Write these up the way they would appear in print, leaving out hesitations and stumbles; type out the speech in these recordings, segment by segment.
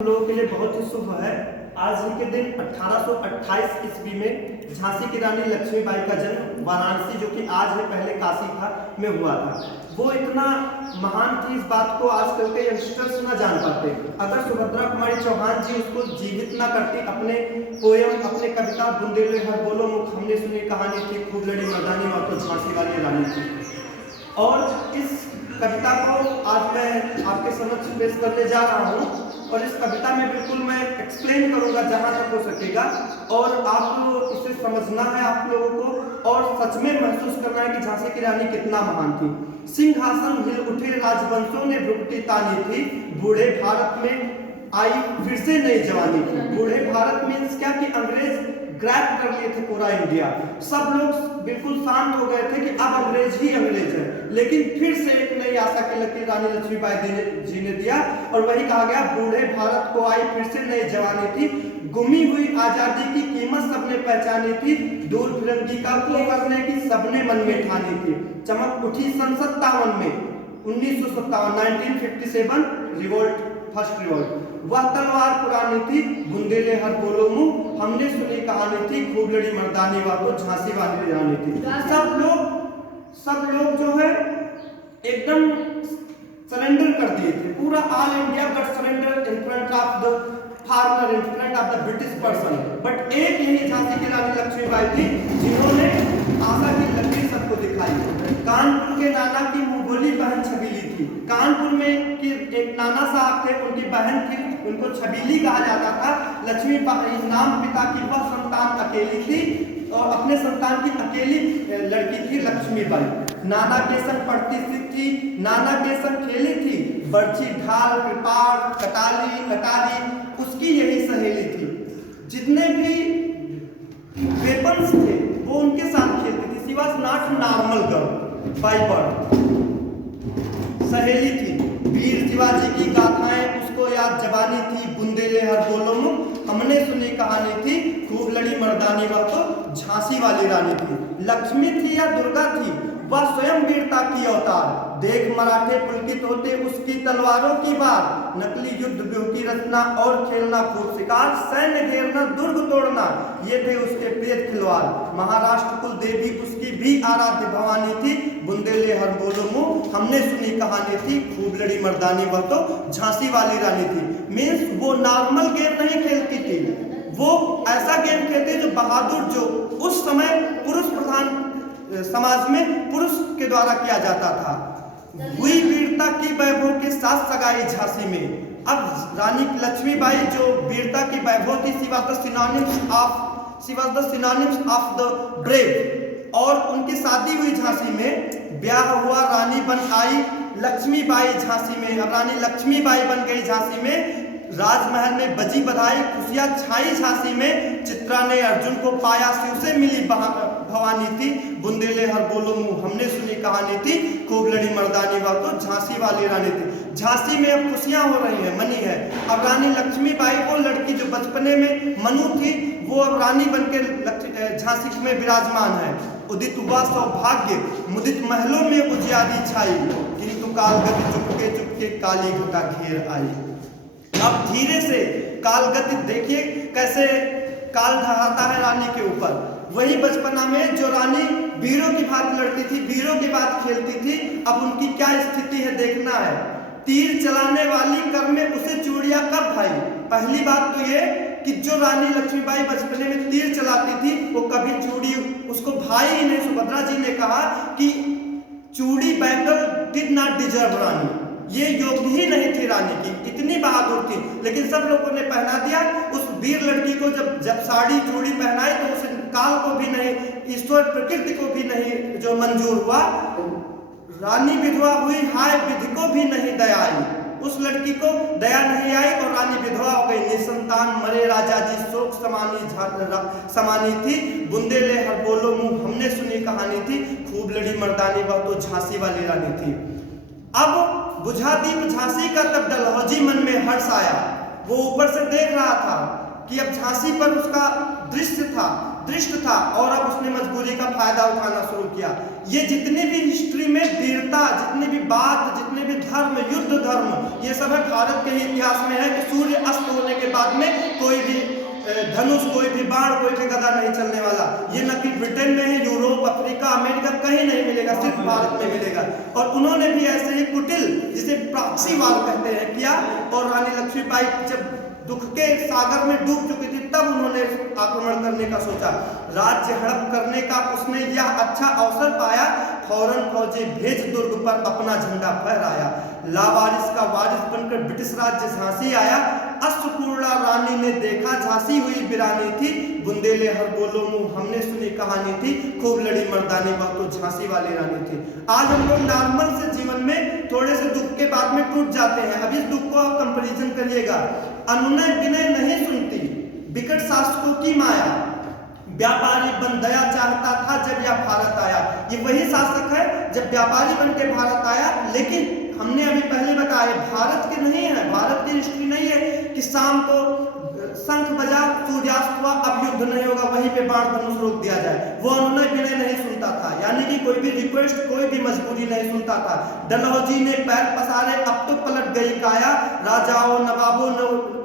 लोगों के लिए बहुत ही शुभ है। आज ही के दिन 1828 ईस्वी में झांसी की रानी लक्ष्मीबाई का जन्म वाराणसी, जो कि आज है, पहले काशी था, में हुआ था। वो इतना महान थी, इस बात को आजकल के यंगस्टर्स ना जान पाते। अगर सुभद्रा कुमारी चौहान जी उसको जीवित ना करती, अपने पोयम, अपने कविता बुंदेले हर बोलो मुख हमने सुनी कहानी थी, खूब लड़ी मर्दानी और तो झांसी वाली रानी थी। और इस कविता को आज मैं आपके समक्ष पेश करने जा रहा हूँ और इस कविता में बिल्कुल मैं एक्सप्लेन करूंगा जहां तक हो सकेगा, और आप लोग इसे समझना है आप लोगों को, और सच में महसूस करना है कि झांसी की रानी कितना महान थी। सिंहासन हिल उठे राजवंशों ने भ्रुकुटी तानी थी, बूढ़े भारत में आई फिर से नई जवानी थी। बूढ़े भारत मीन्स क्या कि अंग्रेज ग्रैब कर लिए थे पूरा इंडिया। सब लोग बिल्कुल शांत हो गए थे कि अब अंग्रेज ही अंग्रेज है, लेकिन फिर से एक नई आशा की लकीर रानी लक्ष्मीबाई जी ने दिया, और वही कहा गया बूढ़े भारत को आई फिर से नई जवानी थी, गुमी हुई आजादी की कीमत सबने पहचानी थी, दूर फिरंगी का खो करने की सबने मन में ठानी थी। चमक उठी सन 57 में 1957 रिवोल्ट, फर्स्ट रिवोल्ट। वह तलवार पुरानी थी, बुंदेले हर बोलो मुंह हमने सुनी कहानी थी, खूब लड़ी मर्दानी वह तो झांसी वाली रानी थी। सब लोग जो है एकदम सरेंडर कर दिए थे। पूरा all India got surrender in front of the foreigner, in front of the British person. But एक यही झांसी की रानी लक्ष्मीबाई थी जिन्होंने आशा की लकीर सबको दिखाई। कानपुर के नाना की मुंहबोली बहन छबीली थी। कानपुर में कि एक नाना साहब थे, उनकी बहन थी, उनको छबीली कहा जाता था। लक्ष्मीबाई नाम पिता की वह संतान अकेली थी और अपने संतान की अकेली लड़की थी लक्ष्मीबाई। नाना के संग पढ़ती थी, नाना के संग खेली थी, बर्छी ढाल कृपाण कटारी उसकी यही सहेली थी। जितने भी वेपन्स थे वो उनके साथ खेलती थी। She was not normal girl by birth. सहेली थी। वीर शिवाजी की गाथाएं उसको याद जबानी थी, बुंदेले हर बोलो मुख हमने सुनी कहानी थी, खूब लड़ी मर्दानी वह तो झांसी वाली रानी थी। लक्ष्मी थी या दुर्गा थी, वह स्वयं वीरता की अवतार। देख मराठे पुलकित होते उसकी तलवारों की बार, नकली युद्ध व्यूह की रचना और खेलना खूब शिकार, सैन्य घेरना दुर्ग तोड़ना ये थे उसके प्रिय खिलवाड़। महाराष्ट्र कुल देवी उसकी भी आराध्य भवानी थी, बुंदेले हर बोलो मुंह हमने सुनी कहानी थी, खूब लड़ी मर्दानी वह तो झांसी वाली रानी थी। मीन्स वो नॉर्मल गेम नहीं खेलती थी, वो ऐसा गेम खेलती जो बहादुर, जो उस समय पुरुष प्रधान समाज में पुरुष के द्वारा किया जाता था। हुई वीरता की वैभव के साथ सगाई झांसी में। अब रानी लक्ष्मीबाई जो वीरता की वैभव थी, she was the synonyms of the brave, और उनकी शादी हुई झांसी में, ब्याह हुआ, रानी बन आई लक्ष्मीबाई झांसी में। अब रानी लक्ष्मीबाई बन गई झांसी में, राजमहल में बजी बधाई, खुशियां छाई झांसी में। चित्रा ने अर्जुन को पाया, शिव से मिली भवानी थी, बुंदेले हर बोलो मुंह हमने सुनी कहानी थी, खूब लड़ी मर्दानी वह तो झांसी वाली रानी थी। झांसी में अब खुशियां हो रही हैं, मनी है। अब रानी लक्ष्मीबाई को लड़की जो बचपने में मनु थी, वो अब रानी बनकर झांसी में विराजमान है। उदित हुआ सौभाग्य, मुदित महलों में उजियारी छाई, किंतु कालगति चुपके काली घटा घेर आई। अब धीरे से कालगति देखिए कैसे काल ढहाता है रानी के ऊपर। वही बचपना में जो रानी वीरों की बात लड़ती थी, वीरों की बात खेलती थी, अब उनकी क्या स्थिति है देखना है। तीर चलाने वाली कर में उसे चूड़ियां कब भाई। पहली बात तो ये कि जो रानी लक्ष्मीबाई बचपने में तीर चलाती थी, वो कभी चूड़ी उसको भाई ही नहीं। सुभद्रा जी ने कहा कि चूड़ी बैंगल डिड नॉट डिजर्व रानी, ये योग्य ही नहीं थी रानी की, इतनी बहादुर थी, लेकिन सब लोगों ने पहना दिया। उस वीर लड़की को जब साड़ी चूड़ी पहनाई तो उस काल को भी नहीं, ईश्वर प्रकृति को भी नहीं जो मंजूर हुआ। रानी विधवा हुई, हाय विधि को भी नहीं दया आई। उस लड़की को दया नहीं आई और रानी विधवा हो गई। निसंतान मरे राजा जी शोक समानी थी, बुंदेले हर बोलो मुंह हमने सुनी कहानी थी, खूब लड़ी मर्दानी वह तो झांसी वाली रानी थी। अब बुझा दीप झांसी का तब डलहौजी मन में हर्ष आया। वो ऊपर से देख रहा था कि अब झांसी पर उसका दृष्ट था और अब उसने मजबूरी का फायदा उठाना शुरू किया। ये जितने भी हिस्ट्री में वीरता, जितने भी बात, जितने भी धर्म, युद्ध धर्म, ये सब है भारत के इतिहास में है कि सूर्य अस्त होने के बाद में कोई भी धनुष, कोई भी बाण, कोई भी गदा नहीं चलने वाला। ये न कि ब्रिटेन में है, यूरोप, अफ्रीका, अमेरिका कहीं नहीं मिलेगा, सिर्फ भारत में मिलेगा। और उन्होंने भी ऐसे ही कुटिल, जिसे प्रॉक्सी वार कहते हैं, किया। और रानी लक्ष्मीबाई जब दुख के सागर में डूब चुकी थी तब उन्होंने आक्रमण करने का सोचा, राज्य हड़प करने का उसने यह अच्छा अवसर पाया, फौरन फौजी भेज दुर्ग पर अपना झंडा फहराया। लावारिस का वारिस बनकर ब्रिटिश राज्य झांसी आया। अश्वपूर्णा रानी ने देखा झांसी हुई वीरानी थी, बुंदेले हर बोलो मुंह हमने सुनी कहानी थी, खूब लड़ी मर्दानी वह तो झांसी वाली रानी थी। आज हम लोग नॉर्मल से जीवन में थोड़े से दुख के बाद में टूट जाते हैं। अब इस दुख को आप कंपैरिजन करिएगा। अनुनय विनय नहीं सुनती, विकट शासकों की माया, व्यापारी बन दया चाहता था जब यह भारत आया। ये वही शासक है जब व्यापारी बन के भारत आया। लेकिन हमने अभी पहले बताया भारत के नहीं है, भारत की हिस्ट्री नहीं है कि शाम को शंख बजा, सूर्यास्त हुआ, अब युद्ध नहीं होगा, वहीं पे बाण धनुष रोक दिया जाए। वो अनुनय विनय नहीं सुनता था, यानी कि कोई भी रिक्वेस्ट, कोई भी मजबूरी नहीं सुनता था। डलहौजी ने पैर पसारे, अब तो पलट गई काया, राजाओं नवाबों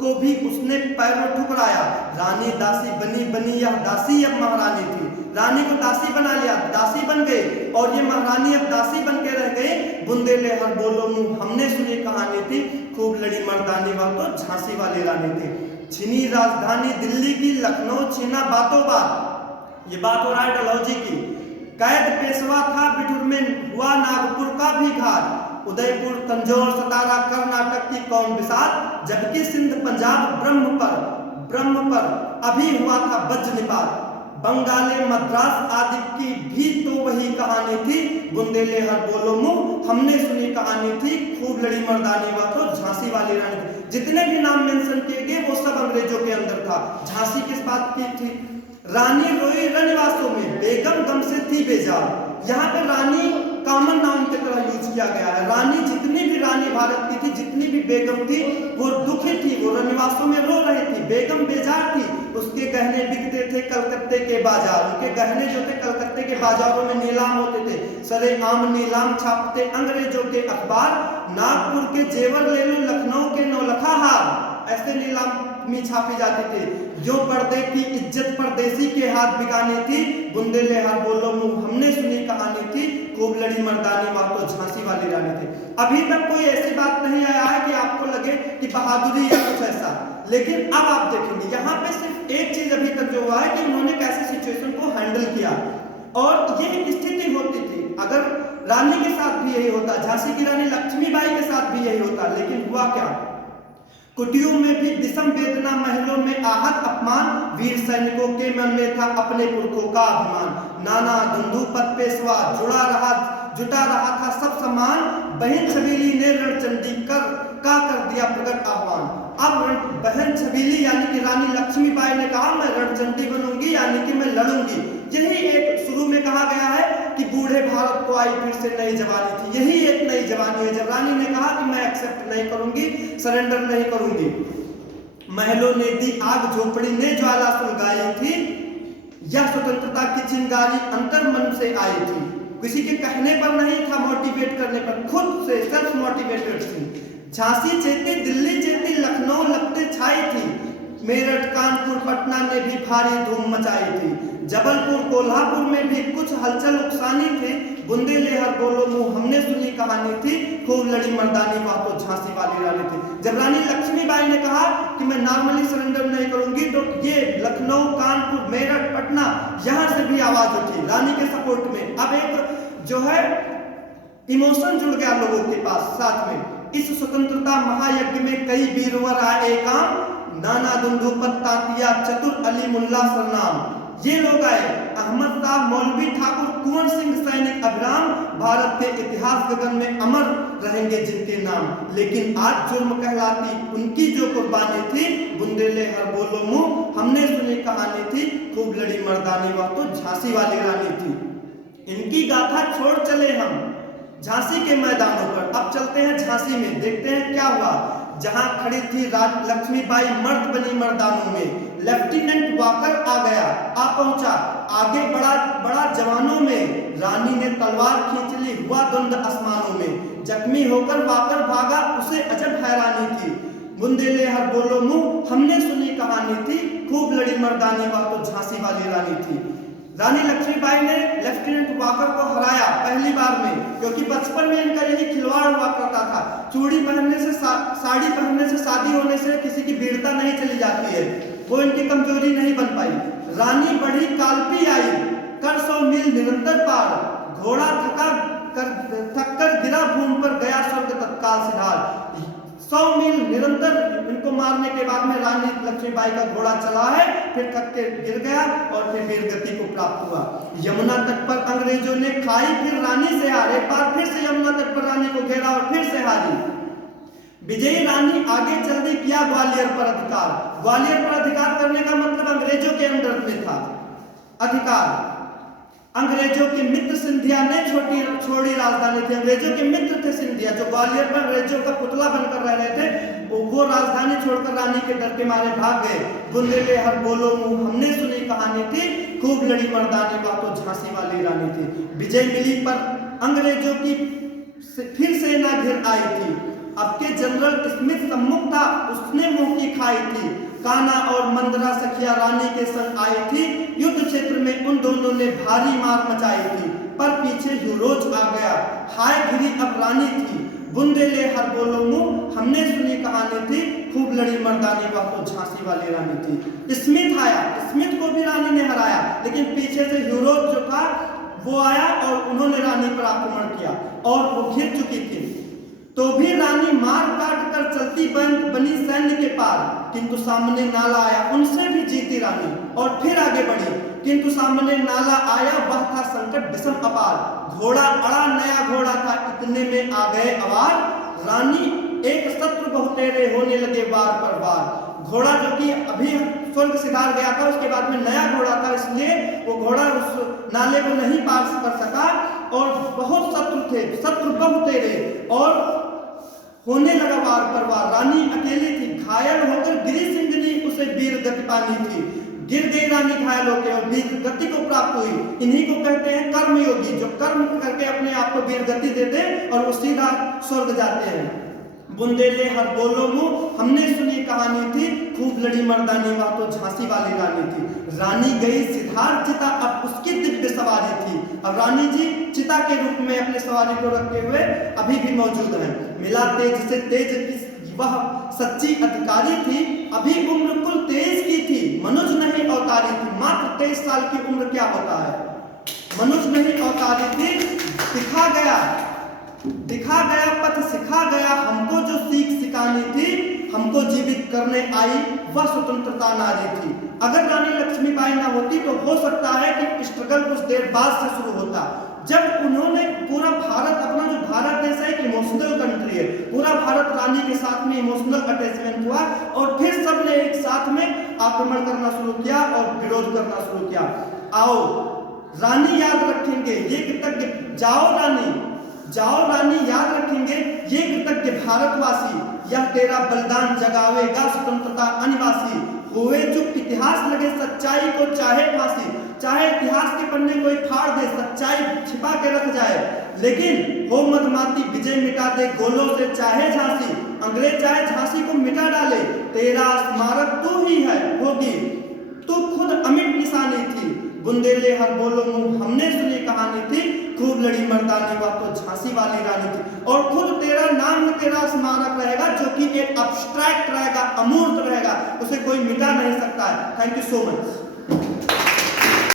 को भी उसने पैरों ठुकराया। रानी दासी बनी बनी यह दासी अब महारानी थी। रानी को दासी बना लिया, दासी बन गई, और ये महारानी अब दासी बन के रह गई। बुंदेले हर बोलो मुंह हमने सुनी कहानी थी, खूब लड़ी मर्दानी वह तो झांसी वाली रानी थी। छीनी राजधानी दिल्ली की, लखनऊ छीना बातों बात। ये बात हो रहा है डलहौजी की। कैद पेशवा था बिठुर में, हुआ नागपुर का भी घाट। उदयपुर, तंजौर, सतारा, कर्नाटक की कौम बिसात, जबकि सिंध पंजाब ब्रह्म पर अभी हुआ था वज्रनिपात। बंगाले मद्रास आदि की भी तो वही कहानी थी, बुंदेले हर बोलो मुंह हमने सुनी कहानी थी, खूब लड़ी मर्दानी वह तो झांसी वाली रानी थी। जितने भी नाम मेंशन किए गए वो सब अंग्रेजों के अंदर था। झांसी किस बात की थी? रानी रोई रनिवासों में, बेगम गम से थी बेजार। यहाँ पे रानी कॉमन नाउन की तरह यूज किया गया है। रानी, जितनी भी रानी भारत की थी, जितनी भी बेगम थी, वो दुखी थी, वो रनिवासों में रो रही थी। बेगम बेजार थी, उसके गहने बिकते थे कलकत्ते के बाजार। उनके गहने जो थे कलकत्ते के बाजारों में नीलाम होते थे। सरेआम नीलाम छापते अंग्रेजों के अखबार, नागपुर के जेवर ले लो, लखनऊ के नौलखा हार। ऐसे नीलामी छापी जाती थी। जो पर्दे की इज्जत परदेसी के हाथ बिकानी थी, बुंदेले हर बोलो मुंह हमने सुनी कहानी थी, खूब लड़ी मर्दानी वह तो झांसी वाली रानी थी। अभी तक कोई ऐसी बात नहीं आया है कि आपको लगे कि बहादुरी या कुछ ऐसा। लेकिन अब आप देखेंगे यहाँ पे सिर्फ एक चीज अभी तक जो हुआ है कि उन्होंने कैसे सिचुएशन को हैंडल किया। और ये स्थिति होती थी, अगर रानी के साथ भी यही होता, झांसी की रानी लक्ष्मीबाई के साथ भी यही होता। लेकिन हुआ क्या? कुटियों में भी विषम वेदना, महलों में आहत अपमान, वीर सैनिकों के मन में था अपने पुरखों का अभिमान। नाना धंधुपत पेशवा जुटा रहा था सब समान, बहन छबीली ने रणचंडी कर दिया प्रकट आह्वान। अब बहन छबीली यानी कि रानी लक्ष्मीबाई ने कहा मैं रणचंडी बनूंगी, यानी कि मैं लड़ूंगी। यही एक शुरू में कहा गया है कि बूढ़े भारत को आई फिर से नई जवानी थी। यही एक नई जवानी है जब रानी ने कहा कि मैं एक्सेप्ट नहीं करूंगी, सरेंडर नहीं करूंगी। महलों ने दी आग, झोपड़ी ने ज्वाला सुलगाई थी, यह स्वतंत्रता की चिंगारी अंतर मन से आई थी। किसी के कहने पर नहीं था, मोटिवेट करने पर, खुद से सेल्फ मोटिवेटेड थी। झांसी चेती, दिल्ली चेती, लखनऊ लगते छाई थी, मेरठ, कानपुर, पटना ने भी भारी धूम मचाई थी। जबलपुर, कोल्हापुर में भी कुछ हलचल उकसानी थी, बुंदेले हर बोलो मुंह हमने सुनी कहानी थी, खूब लड़ी मर्दानी वह तो झांसी वाली रानी थी। जब रानी लक्ष्मीबाई ने कहा कि मैं नॉर्मली सरेंडर नहीं करूंगी, तो ये लखनऊ, कानपुर, मेरठ, पटना, यहाँ से भी आवाज उठी रानी के सपोर्ट में। अब एक जो है इमोशन जुड़ गया लोगों के पास साथ में। इस स्वतंत्रता महायज्ञ में कई वीरवर आए काम, नाना धंधुपत तांतिया, चतुर अली मुल्ला सरनाम। ये लोग आए, अहमद शाह, मौलवी ठाकुर, कुंवर सिंह, सैनिक अभिराम, भारत के इतिहास गगन में अमर रहेंगे जिनके नाम। लेकिन आज जुर्म कहलाती उनकी जो कुर्बानी थी, बुंदेले हर बोलो मुंह हमने सुनी कहानी थी, खूब लड़ी मर्दानी वह तो झांसी वाली रानी थी। इनकी गाथा छोड़ चले हम झांसी के मैदानों पर। अब चलते हैं झांसी में, देखते हैं क्या हुआ। जहां खड़ी थी लक्ष्मीबाई मर्द बनी मर्दानों में। लेफ्टिनेंट वाकर आ गया, आ पहुंचा, आगे बड़ा जवानों में। रानी ने तलवार खींच ली, हुआ द्वंद आसमानों में। जख्मी होकर वाकर भागा, उसे अजब हैरानी थी। बुंदेले हर बोलो मुंह, हमने सुनी कहानी थी, खूब लड़ी मर्दानी वह तो झांसी वाली रानी थी। रानी लक्ष्मीबाई ने लेफ्टिनेंट वाकर को हराया पहली बार में, क्योंकि बचपन में इनका यही खिलवाड़ हुआ करता था। चूड़ी पहनने से, साड़ी पहनने से, शादी होने से किसी की वीरता नहीं चली जाती है, वो इनकी कमजोरी नहीं बन पाई। रानी बढ़ी कालपी आई, कर 100 मील निरंतर पार। घोड़ा थक कर गिरा भूमि पर, गया स्वर्ग तत्काल सिधार। 100 मील निरंतर इनको मारने के बाद में रानी लक्ष्मीबाई का घोड़ा चला है, फिर थक के गिर गया और फिर वीर गति को प्राप्त हुआ। यमुना तट पर अंग्रेजों ने खाई, फिर रानी से हारे। एक बार फिर से यमुना तट पर रानी को घेरा और फिर से हारी। विजयी रानी आगे चल दी, किया ग्वालियर पर अधिकार। ग्वालियर पर अधिकार करने का मतलब अंग्रेजों के अंडर में था अधिकार। अंग्रेजों के मित्र सिंधिया ने छोड़ी राजधानी थी। अंग्रेजों के मित्र थे सिंधिया, जो ग्वालियर पर अंग्रेजों का पुतला बनकर रह रहे थे। वो राजधानी छोड़कर रानी के डर के मारे भाग गए। बुंदेले हर बोलो मुंह, हमने सुनी कहानी थी, खूब लड़ी मर्दानी वह तो झांसी वाली रानी थी। विजय मिली पर अंग्रेजों की फिर सेना घिर आई थी। अब के जनरल स्मिथ सम्मुख था, उसने मुंह की खाई थी। काना और मंदरा सखिया रानी के संग आई थी। युद्ध क्षेत्र में उन दोनों ने भारी मार मचाई थी, पर पीछे यूरोज आ गया। हाय गिरी अब रानी थी, बुंदेले हर बोलो मुंह, हमने सुनी कहानी थी, खूब लड़ी मर्दानी वह तो झांसी वाली रानी थी। स्मिथ आया, स्मिथ को भी रानी ने हराया, लेकिन पीछे से यूरोज जो था वो आया और उन्होंने रानी पर आक्रमण किया और वो घिर चुकी थी। तो भी रानी मार काट कर चलती बनी सैन्य के पार, किंतु सामने नाला आया, उनसे भी जीती रानी और फिर आगे बढ़ी। किंतु सामने नाला आया, वह था संकट विषम अपार। घोड़ा अड़ा, नया घोड़ा था, इतने में आ गए अवार। रानी एक शत्रु बहुतेरे, होने लगे वार पर वार। घोड़ा जो कि अभी स्वर्ग सिधार गया था, उसके बाद में नया घोड़ा था, इसलिए वो घोड़ा उस नाले को नहीं पार कर सका और बहुत शत्रु थे, शत्रु बहुतेरे और होने लगा वार पर वार। रानी अकेली थी, घायल होकर गिरी सिंधनी, उसे वीर गति पानी थी। गिर गई रानी घायल होकर और वीर गति को प्राप्त हुई। इन्हीं को कहते हैं कर्मयोगी, जो कर्म करके अपने आप को वीर गति देते और वो सीधा स्वर्ग जाते हैं। बुंदेले हर बोलो मुंह, हमने सुनी कहानी थी, खूब लड़ी मर्दानी वह तो झांसी वाली रानी थी। रानी गई सिधार चिता, अब उसकी दिव्य सवारी थी। अब रानी जी चिता के रूप में अपने सवारी को रखे हुए अभी भी मौजूद हैं। मिला तेज से तेज की वह सच्ची अधिकारी थी, अभी उम्र कुल 23 की थी, मनुज नहीं अवतारी थी। मात्र 23 साल की उम्र क्या होता है, मनुज नहीं अवतारी थी। दिखा गया पथ सिखा गया, हमको जो सीख सिखानी थी, हमको जीवित करने आई वह स्वतंत्रता नारी थी। अगर रानी लक्ष्मीबाई ना होती तो हो सकता है कि स्ट्रगल कुछ देर बाद से शुरू होता। जब उन्होंने पूरा भारत, अपना जो भारत देश है एक इमोशनल कंट्री है, पूरा भारत रानी के साथ में इमोशनल अटैचमेंट हुआ और फिर सबने एक साथ में आक्रमण करना शुरू किया और विरोध करना शुरू किया। आओ रानी याद रखेंगे ये कृतज्ञ, जाओ रानी याद रखेंगे ये कृतज्ञ भारतवासी, यह तेरा बलिदान जगावेगा स्वतंत्रता अनिवासी। हुए चुप इतिहास लगे सच्चाई को चाहे फांसी, चाहे इतिहास के पन्ने कोई फाड़ दे, सच्चाई छिपा के रख जाए, लेकिन हो मदमाती विजय मिटा दे गोलों से चाहे झांसी। अंग्रेज चाहे झांसी को मिटा डाले, तेरा स्मारक तू ही है होगी, तू खुद अमिट निशानी थी। बुंदेले हर बोलो मुंह, हमने सुनी कहानी थी, खूब लड़ी मर्दानी वह तो झांसी वाली रानी थी। और खुद तेरा नाम ही तेरा स्मारक रहेगा, जो कि एक अब्स्ट्रैक्ट रहेगा, अमूर्त रहेगा, उसे कोई मिटा नहीं सकता है। Thank you so much.